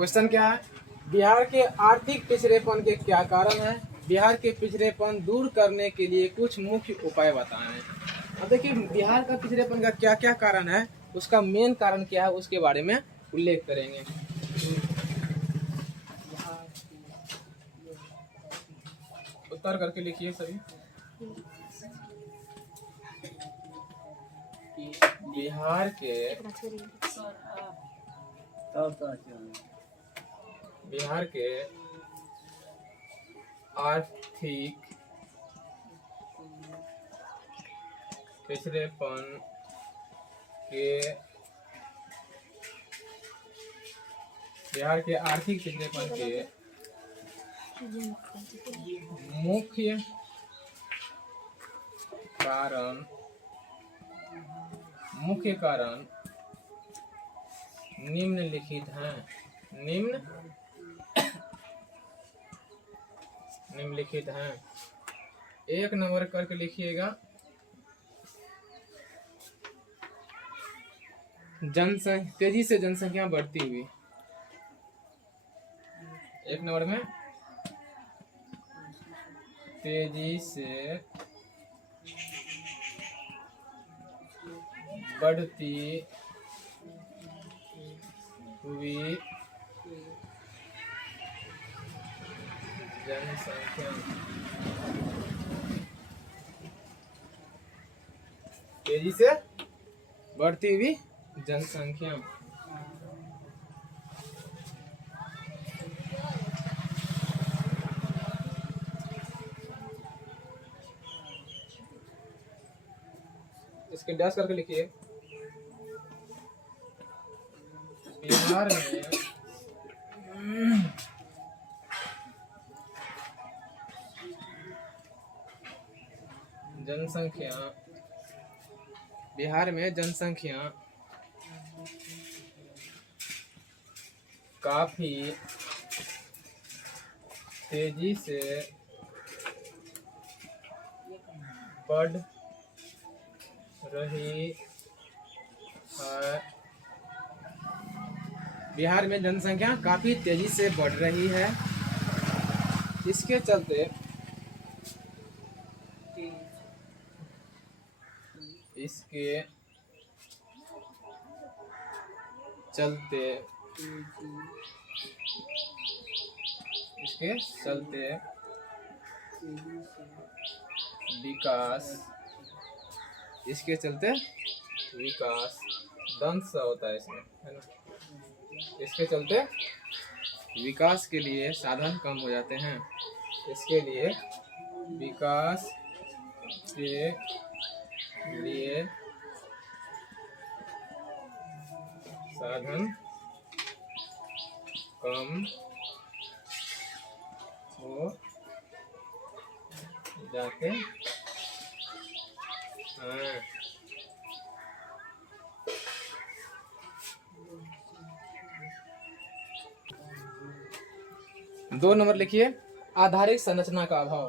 Question क्या है? बिहार के आर्थिक पिछड़ेपन के क्या कारण है? बिहार के पिछड़ेपन दूर करने के लिए कुछ मुख्य उपाय बताएं। अब देखिए बिहार का पिछड़ेपन का क्या क्या कारण है, उसका मेन कारण क्या है उसके बारे में उल्लेख करेंगे। उत्तर करके लिखिए सभी। बिहार के आर्थिक पिछड़ेपन के मुख्य कारण निम्नलिखित हैं। निम्नलिखित हैं। एक नंबर करके लिखिएगा, तेजी से जनसंख्या बढ़ती हुई। एक नंबर में तेजी से बढ़ती हुई जनसंख्या। तेजी से बढ़ती हुई जनसंख्या। इसके डैश करके लिखिए। बिहार में जनसंख्या काफी तेजी से बढ़ रही है। बिहार में जनसंख्या काफी तेजी से बढ़ रही है। इसके चलते विकास दंश सा होता है इसमें, है ना। इसके चलते विकास के लिए साधन कम हो जाते हैं। इसके लिए विकास के लिए साधन कम हो जाते हैं। 2 नंबर लिखिए, आधारिक संरचना का अभाव।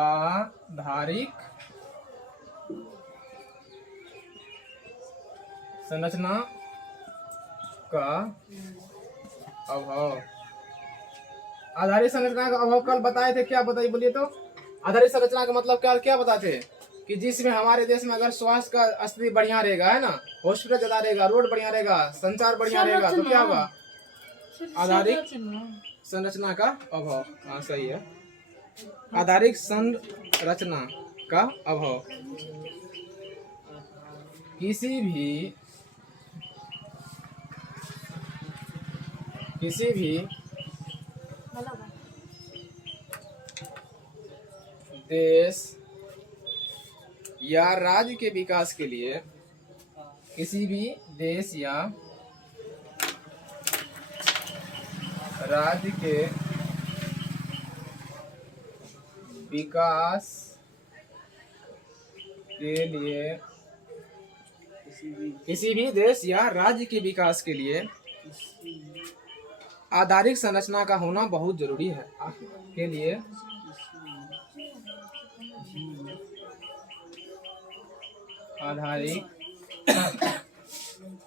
आधारिक संरचना का अभाव। आधारिक संरचना का अभाव कल बताए थे, क्या बताइए बोलिए तो। आधारिक संरचना का मतलब क्या बताते हैं कि जिसमें हमारे देश में अगर स्वास्थ्य का स्थिति बढ़िया रहेगा, है ना, हॉस्पिटल ज्यादा रहेगा, रोड बढ़िया रहेगा, संचार बढ़िया रहेगा, तो क्या होगा? आधारिक संरचना का अभाव। हाँ सही है, आधारिक संरचना का अभाव। किसी भी देश या राज्य के विकास के लिए, किसी भी देश या राज्य के विकास के लिए, किसी भी देश या राज्य के विकास के लिए आधारिक संरचना का होना बहुत जरूरी है। के लिए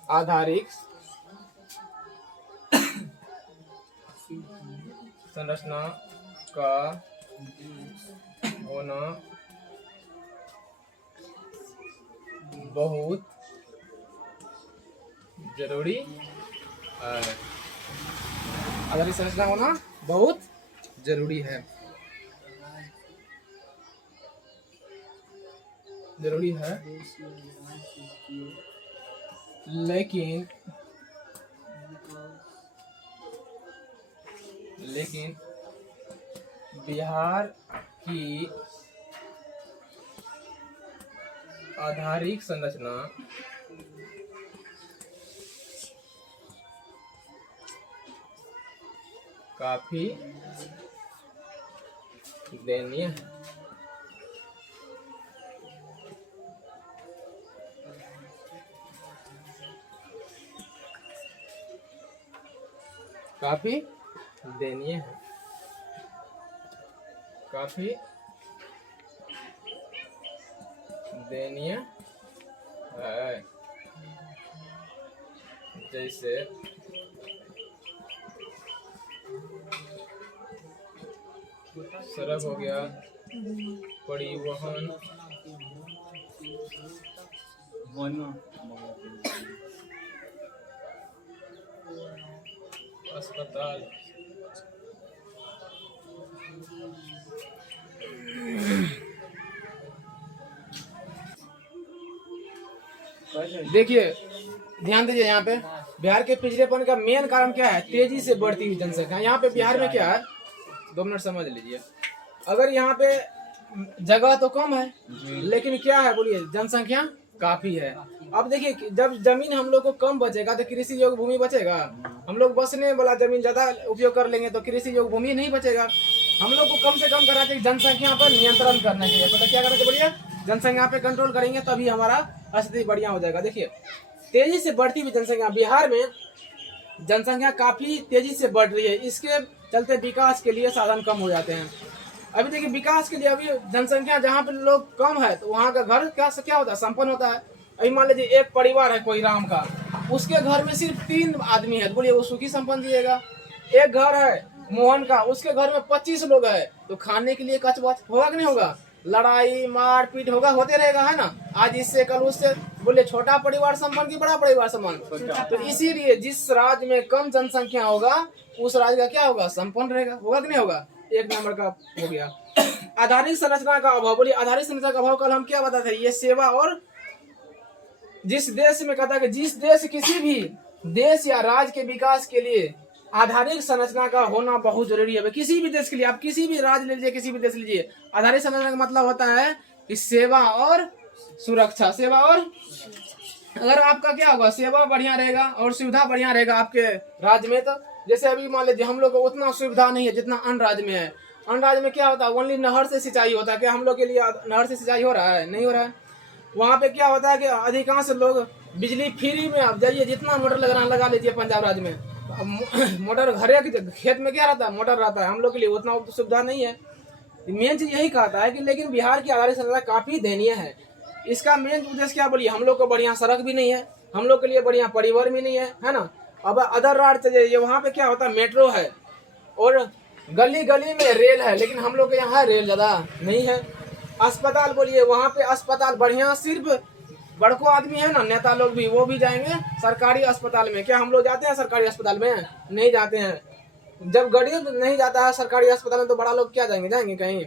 आधारिक संरचना का होना बहुत जरूरी है। आधारिक संरचना होना बहुत जरूरी है, लेकिन बिहार की आधारिक संरचना काफी दयनीय है। काफी दयनीय है, काफी दयनीय है। जैसे सड़क हो गया, परिवहन, अस्पताल, देखिए ध्यान दीजिए यहाँ पे बिहार के पिछड़ेपन का मेन कारण क्या है? तेजी से बढ़ती हुई जनसंख्या। यहाँ पे बिहार में क्या है, 2 मिनट समझ लीजिए। अगर यहाँ पे जगह तो कम है लेकिन क्या है बोलिए, जनसंख्या काफी है। अब देखिए जब जमीन हम लोग को कम बचेगा तो कृषि योग्य भूमि बचेगा। हम लोग बसने वाला जमीन ज्यादा उपयोग कर लेंगे तो कृषि योग्य भूमि नहीं बचेगा। हम लोग को कम से कम करा के जनसंख्या पर नियंत्रण करना चाहिए। पता क्या करना चाहिए बोलिए, जनसंख्या पे कंट्रोल करेंगे तभी हमारा स्थिति बढ़िया हो जाएगा। देखिए तेजी से बढ़ती हुई जनसंख्या, बिहार में जनसंख्या काफी तेजी से बढ़ रही है। इसके चलते विकास के लिए साधन कम हो जाते हैं। अभी देखिए विकास के लिए अभी जनसंख्या जहाँ पे लोग कम है तो वहाँ का घर क्या होता है, संपन्न होता है। अभी मान लीजिए एक परिवार है कोई राम का, उसके घर में सिर्फ 3 आदमी है, बोलिए वो सुखी संपन्न जिएगा। एक घर है मोहन का, उसके घर में 25 लोग है तो खाने के लिए कचबच होगा कि नहीं होगा, लड़ाई मारपीट होगा, होते रहेगा, है ना। आज इससे कल उससे, बोले छोटा परिवार संपन्न की बड़ा परिवार संपन्न। तो इसीलिए जिस राज्य में कम जनसंख्या होगा उस राज्य का क्या होगा, संपन्न रहेगा। होगा कि नहीं होगा, 1 नंबर का हो गया। आधारिक संरचना का अभाव, बोलिए आधारिक संरचना का अभाव कल हम क्या बताते हैं, ये सेवा और जिस देश में कहता है कि जिस देश किसी भी देश या राज्य के विकास के लिए आधारिक संरचना का होना बहुत जरूरी है। किसी भी देश के लिए, आप किसी भी राज्य ले लीजिए, किसी भी देश लीजिए, आधारिक संरचना का मतलब होता है कि सेवा और सुरक्षा। सेवा और, अगर आपका क्या होगा, सेवा बढ़िया रहेगा और सुविधा बढ़िया रहेगा आपके राज्य में, तो जैसे अभी मान लीजिए हम लोग को उतना सुविधा नहीं है जितना अन्य राज्य में है। अन्य राज्य में क्या होता है, ओनली नहर से सिंचाई होता है। क्या हम लोग के लिए नहर से सिंचाई हो रहा है? नहीं हो रहा है। वहाँ पे क्या होता है कि अधिकांश लोग बिजली फ्री में, आप जाइए जितना मोटर लगा लीजिए पंजाब राज्य में, मोटर हर एक खेत में क्या रहता है, मोटर रहता है। हम लोग के लिए उतना सुविधा नहीं है। मेन चीज यही कहता है कि लेकिन बिहार की आधारिक संरचना काफी दयनीय है। इसका मेन उद्देश्य क्या बोलिए, हम लोग को बढ़िया सड़क भी नहीं है, हम लोग के लिए बढ़िया परिवहन भी नहीं है ना। अब अदर राज्य चाहिए, वहाँ पे क्या होता है, मेट्रो है और गली गली में रेल है, लेकिन हम लोग के यहाँ रेल ज्यादा नहीं है। अस्पताल बोलिए, वहाँ पे अस्पताल बढ़िया, सिर्फ बड़को आदमी है ना, नेता लोग भी, वो भी जाएंगे सरकारी अस्पताल में। क्या हम लोग जाते हैं सरकारी अस्पताल में? नहीं जाते हैं। जब गरीब नहीं जाता है सरकारी अस्पताल में तो बड़ा लोग क्या जाएंगे कहीं।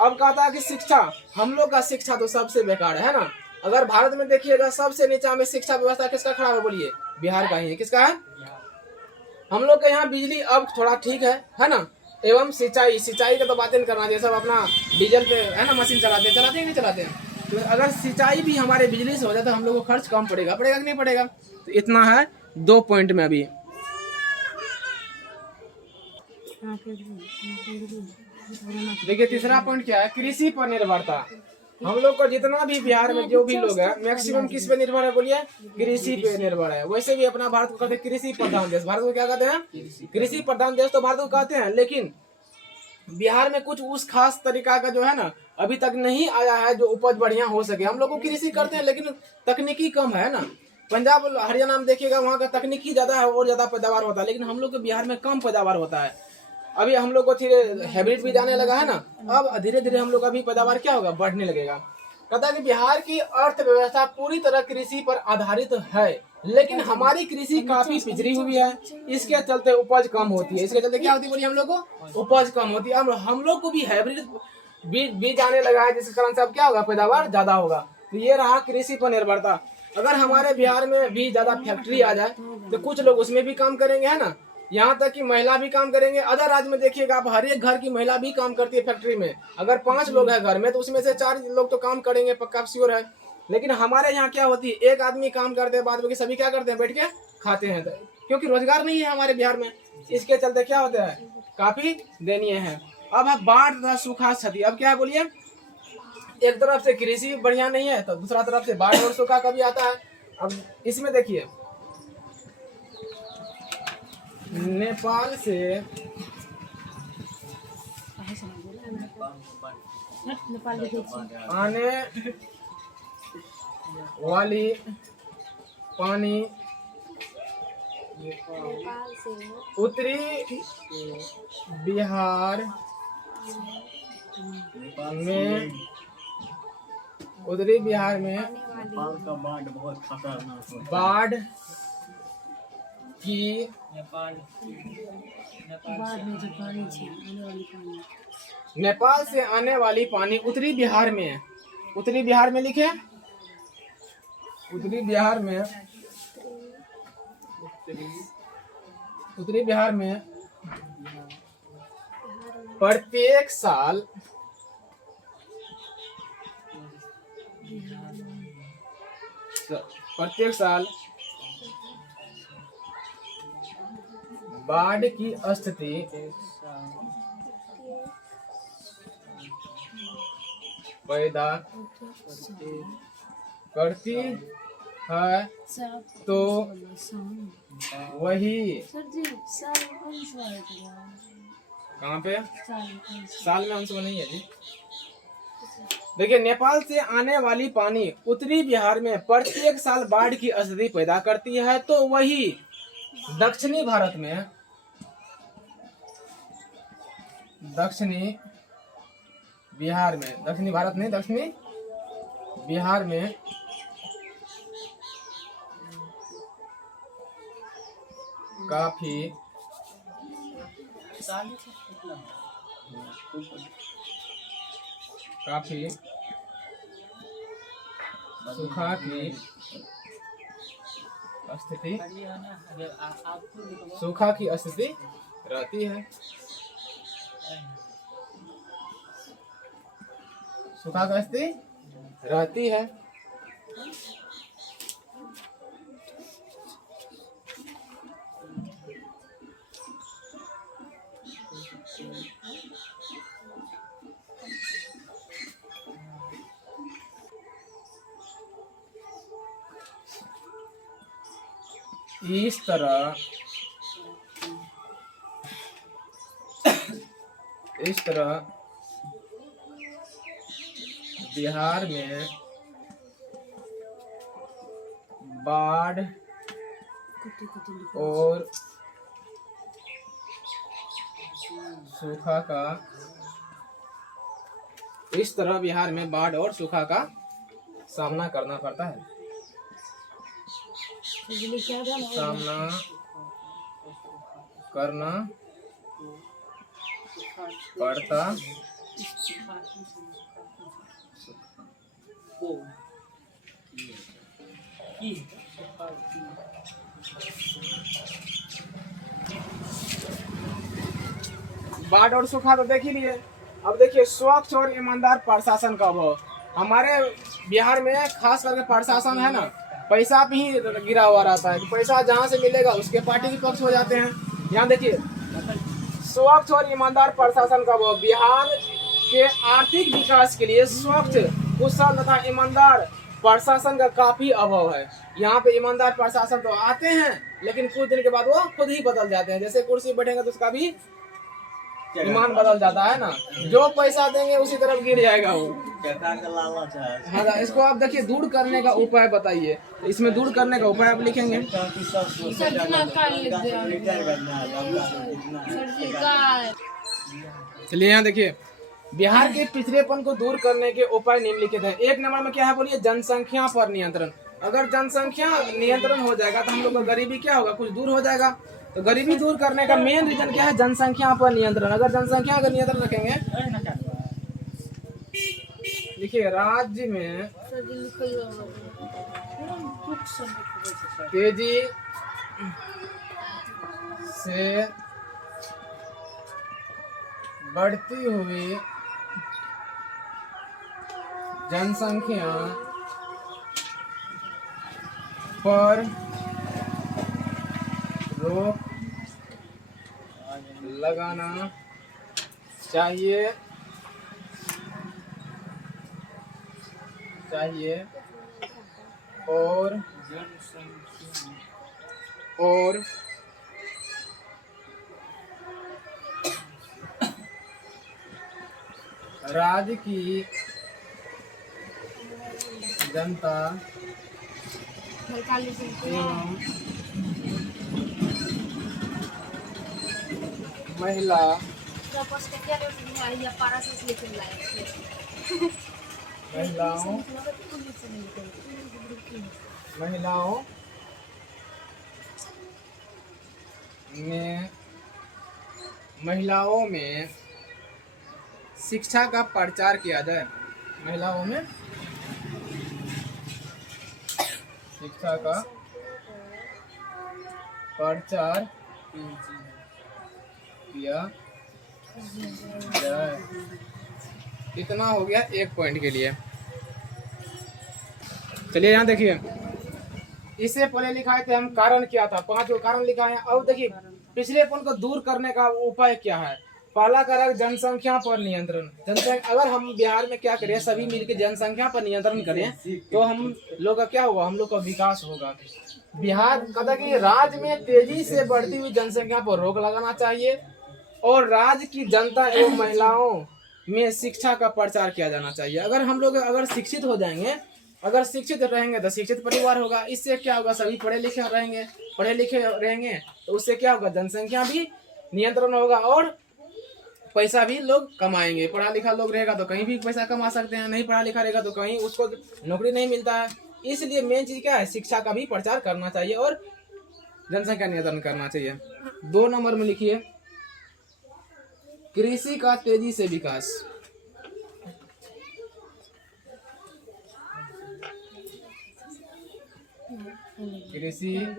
अब कहता है कि शिक्षा, हम लोग का शिक्षा तो सबसे बेकार है ना। अगर भारत में देखिएगा सबसे नीचा में शिक्षा व्यवस्था किसका खराब है बोलिए, बिहार का ही है। किसका है? हम लोग के यहाँ बिजली अब थोड़ा ठीक है ना। एवं सिंचाई का तो बातें नहीं करना चाहिए, सब अपना डीजल पे है ना मशीन चलाते हैं नहीं चलाते हैं। तो अगर सिंचाई भी हमारे बिजली से हो जाए तो हम लोग को खर्च कम पड़ेगा कि नहीं पड़ेगा। तो इतना है 2 पॉइंट में। अभी देखिए तीसरा पॉइंट क्या है, कृषि पर निर्भरता। हम लोग को जितना भी बिहार में जो भी लोग है मैक्सिमम किस पे निर्भर है बोलिए, कृषि पे निर्भर है। वैसे भी अपना भारत को कहते हैं कृषि प्रधान देश। भारत को क्या कहते हैं, कृषि प्रधान देश तो भारत को कहते हैं। लेकिन बिहार में कुछ उस खास तरीका का जो है ना अभी तक नहीं आया है जो उपज बढ़िया हो सके। हम लोग को कृषि करते हैं लेकिन तकनीकी कम है ना। पंजाब हरियाणा में देखिएगा वहाँ का तकनीकी ज्यादा है और ज्यादा पैदावार होता है, लेकिन हम लोग के बिहार में कम पैदावार होता है। अभी हम लोग को धीरे हाइब्रिड भी जाने लगा है ना, अब धीरे धीरे हम लोग का भी पैदावार क्या होगा, बढ़ने लगेगा। कहता है कि बिहार की अर्थव्यवस्था पूरी तरह कृषि पर आधारित है, लेकिन हमारी कृषि काफी पिछड़ी हुई है। इसके चलते उपज कम होती है। इसके चलते क्या होती है बोलिए, हम लोग को उपज कम होती है। अब हम लोग को भी हाइब्रिड बीज आने लगा है, जिसके कारण से अब क्या होगा, पैदावार ज्यादा होगा। तो ये रहा कृषि पर निर्भरता। अगर हमारे बिहार में भी ज्यादा फैक्ट्री आ जाए तो कुछ लोग उसमें भी काम करेंगे, है ना। यहाँ तक कि महिला भी काम करेंगे। अदर राज्य में देखिएगा आप, हर एक घर की महिला भी काम करती है फैक्ट्री में। अगर 5 लोग हैं घर में तो उसमें से 4 लोग तो काम करेंगे, पक्का श्योर है। लेकिन हमारे यहाँ क्या होती है, एक आदमी काम करते हैं, बाद में सभी क्या करते हैं, बैठ के खाते हैं, क्योंकि रोजगार नहीं है हमारे बिहार में। इसके चलते क्या होता है, काफी दयनीय है। अब बाढ़ तथा सूखा क्षति, अब क्या है बोलिए, एक तरफ से कृषि बढ़िया नहीं है तो दूसरा तरफ से बाढ़ और सूखा कभी आता है। अब इसमें देखिए, नेपाल से आने वाली पानी उत्तरी बिहार में बहुत खतरनाक बाढ़ की नेपाल से आने वाली पानी उत्तरी बिहार में है। उत्तरी बिहार में लिखे, उत्तरी बिहार में प्रत्येक साल बाढ़ की स्थिति पैदा करती है, तो वही कहाँ पे साल में अंश में नहीं है जी। देखिए, नेपाल से आने वाली पानी उत्तरी बिहार में प्रत्येक साल बाढ़ की स्थिति पैदा करती है, तो वही दक्षिणी भारत में दक्षिणी बिहार में काफी सूखा की स्थिति रहती है। सूखा की स्थिति रहती है। इस तरह बिहार में बाढ़ और सूखा का सामना करना पड़ता है। बाढ़ और सूखा तो देख ही लिए। अब देखिए, स्वच्छ और ईमानदार प्रशासन का अभाव। हमारे बिहार में खास करके प्रशासन है ना, पैसा पे ही गिरा हुआ रहता है। पैसा जहाँ से मिलेगा उसके पार्टी के पक्ष हो जाते हैं। यहाँ देखिए, स्वच्छ और ईमानदार प्रशासन का अभाव। बिहार के आर्थिक विकास के लिए स्वच्छ, कुशल तथा ईमानदार प्रशासन का काफी अभाव है। यहाँ पे ईमानदार प्रशासन तो आते हैं, लेकिन कुछ दिन के बाद वो खुद ही बदल जाते हैं। जैसे कुर्सी बैठेंगे तो उसका भी ईमान बदल जाता है ना। जो पैसा देंगे उसी तरफ गिर जाएगा वो। टका का लालच है। हाँ, इसको आप देखिए दूर करने का उपाय बताइए। तो इसमें दूर करने का उपाय आप लिखेंगे। ताकि सब रिटायर करना है, चलिए यहाँ देखिए, बिहार के पिछड़ेपन को दूर करने के उपाय निम्नलिखित है। एक नंबर में क्या है बोलिए, जनसंख्या पर नियंत्रण। अगर जनसंख्या नियंत्रण हो जाएगा तो हम लोग का गरीबी क्या होगा, कुछ दूर हो जाएगा। तो गरीबी दूर करने का मेन रीजन क्या है, जनसंख्या पर नियंत्रण। अगर जनसंख्या का नियंत्रण रखेंगे, देखिए राज्य में तेजी से बढ़ती हुई जनसंख्या पर रोक लगाना चाहिए और राज्य की जनता एवं महिलाओं में शिक्षा का प्रचार किया जाए। महिलाओं में शिक्षा का प्रचार किया जाए। इतना हो गया एक पॉइंट के लिए। चलिए यहाँ देखिए, इससे पहले लिखा थे हम कारण क्या था, 5 कारण लिखा है। अब देखिए पिछड़ेपन को दूर करने का उपाय क्या है। पहला कारक जनसंख्या पर नियंत्रण। जनसंख्या अगर हम बिहार में क्या करें, सभी मिलकर जनसंख्या पर नियंत्रण करें तो हम लोग का क्या होगा, हम लोग का विकास होगा। बिहार कहता है कि राज्य में तेजी से बढ़ती हुई जनसंख्या पर रोक लगाना चाहिए और राज्य की जनता एवं महिलाओं में शिक्षा का प्रचार किया जाना चाहिए। अगर हम लोग शिक्षित हो जाएंगे, अगर शिक्षित रहेंगे तो शिक्षित परिवार होगा। इससे क्या होगा, सभी पढ़े लिखे रहेंगे तो उससे क्या होगा, जनसंख्या भी नियंत्रण होगा और पैसा भी लोग कमाएंगे। पढ़ा लिखा लोग रहेगा तो कहीं भी पैसा कमा सकते हैं, नहीं पढ़ा लिखा रहेगा तो कहीं उसको नौकरी नहीं मिलता है। इसलिए मेन चीज क्या है, शिक्षा का भी प्रचार करना चाहिए और जनसंख्या नियंत्रण करना चाहिए। 2 नंबर में लिखिए, कृषि का तेजी से विकास। कृषि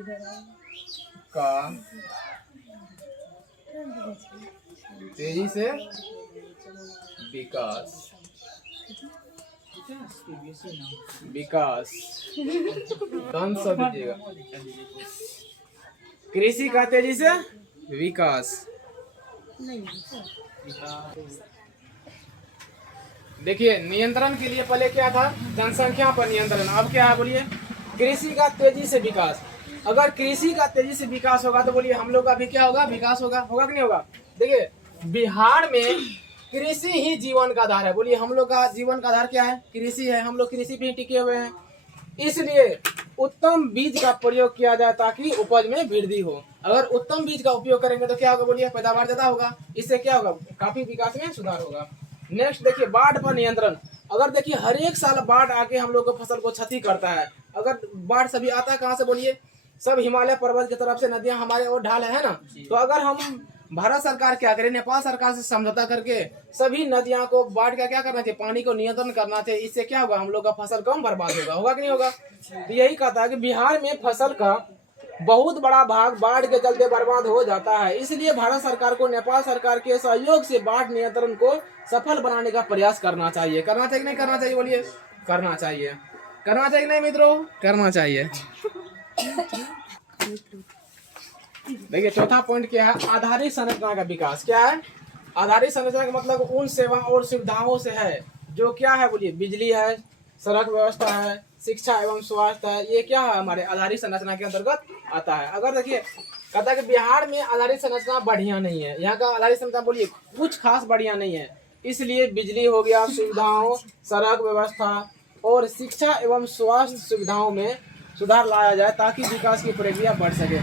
का तेजी से विकास धन से दीजिएगा। कृषि का तेजी से विकास। देखिए नियंत्रण के लिए पहले क्या था, जनसंख्या पर नियंत्रण। अब क्या है बोलिए, कृषि का तेजी से विकास। अगर कृषि का तेजी से विकास होगा तो बोलिए हम लोग का भी क्या होगा, विकास होगा। होगा कि नहीं होगा। देखिए बिहार में कृषि ही जीवन का आधार है। बोलिए हम लोग का जीवन का आधार क्या है, कृषि है। हम लोग कृषि पे ही टिके हुए हैं। इसलिए उत्तम बीज का प्रयोग किया जाए ताकि उपज में वृद्धि हो। अगर उत्तम बीज का उपयोग करेंगे तो क्या होगा बोलिए, पैदावार ज्यादा होगा। इससे क्या होगा, काफी विकास में सुधार होगा। नेक्स्ट देखिए, बाढ़ पर नियंत्रण। अगर देखिए हर एक साल बाढ़ आके हम लोग को फसल को क्षति करता है। अगर बाढ़ सभी आता है कहाँ से बोलिए, सब हिमालय पर्वत की तरफ से नदियां हमारे और ढाल है ना। तो अगर हम भारत सरकार क्या करे, नेपाल सरकार से समझौता करके सभी नदियां को बाढ़ का क्या करना चाहिए, पानी को नियंत्रण करना चाहिए। इससे क्या होगा, हम लोग का फसल कम बर्बाद होगा। होगा कि नहीं होगा। तो यही कहता है कि बिहार में फसल का बहुत बड़ा भाग बाढ़ के चलते बर्बाद हो जाता है। इसलिए भारत सरकार को नेपाल सरकार के सहयोग से बाढ़ नियंत्रण को सफल बनाने का प्रयास करना चाहिए। करना चाहिए कि नहीं करना चाहिए बोलिए, करना चाहिए। करना चाहिए नहीं मित्रों, करना चाहिए। देखिए चौथा पॉइंट क्या है, आधारित संरचना का विकास। क्या है, आधारित संरचना का मतलब उन सेवा और सुविधाओं से है जो क्या है बोलिए, बिजली है, सड़क व्यवस्था है, शिक्षा एवं स्वास्थ्य है। ये क्या है, हमारे आधारित संरचना के अंतर्गत आता है। अगर देखिए कहता है कि बिहार में आधारित संरचना बढ़िया नहीं है, यहाँ का आधारित संरचना बोलिए कुछ खास बढ़िया नहीं है, इसलिए बिजली हो गया, सुविधाओं, सड़क व्यवस्था और शिक्षा एवं स्वास्थ्य सुविधाओं में सुधार लाया जाए ताकि विकास की प्रक्रिया बढ़ सके।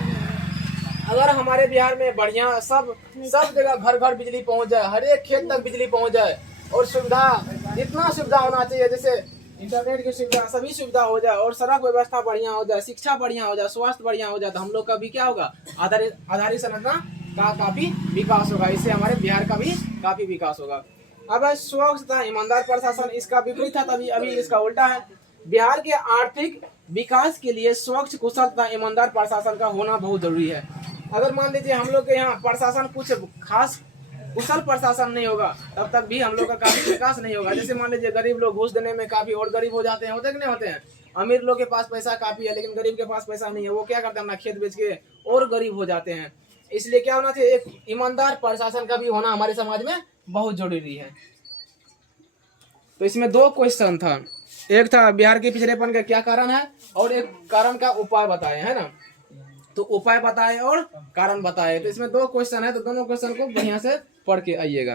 अगर हमारे बिहार में बढ़िया सब जगह घर घर बिजली पहुंच जाए, हर एक खेत तक बिजली पहुंच जाए और सुविधा इतना सुविधा होना चाहिए जैसे इंटरनेट की सुविधा, सभी सुविधा हो जाए और सड़क व्यवस्था बढ़िया हो जाए, शिक्षा बढ़िया हो जाए, स्वास्थ्य बढ़िया हो जाए, तो हम लोग का भी क्या होगा, आधारित संरचना का काफी विकास होगा। इससे हमारे बिहार का भी काफी विकास होगा। अब है स्वच्छ तथा ईमानदार प्रशासन, इसका विपरीत था, तभी अभी इसका उल्टा है। बिहार के आर्थिक विकास के लिए स्वच्छ, कुशल तथा ईमानदार प्रशासन का होना बहुत जरूरी है। अगर मान लीजिए हम लोग के यहाँ प्रशासन कुछ खास कुशल प्रशासन नहीं होगा, तब तक भी हम लोग का काफी विकास नहीं होगा। जैसे मान लीजिए गरीब लोग घूस देने में काफी और गरीब हो जाते हैं, होते कि नहीं होते हैं। अमीर लोग के पास पैसा काफी है, लेकिन गरीब के पास पैसा नहीं है, वो क्या करते हैं, अपना खेत बेच के और गरीब हो जाते हैं। इसलिए क्या होना चाहिए, एक ईमानदार प्रशासन का भी होना हमारे समाज में बहुत जरूरी है। तो इसमें दो क्वेश्चन था, एक था बिहार के पिछड़ेपन का क्या कारण है और एक कारण का उपाय बताए, है ना। तो उपाय बताए और कारण बताए, तो इसमें दो क्वेश्चन है, तो दोनों क्वेश्चन को बढ़िया से पढ़ के आइएगा।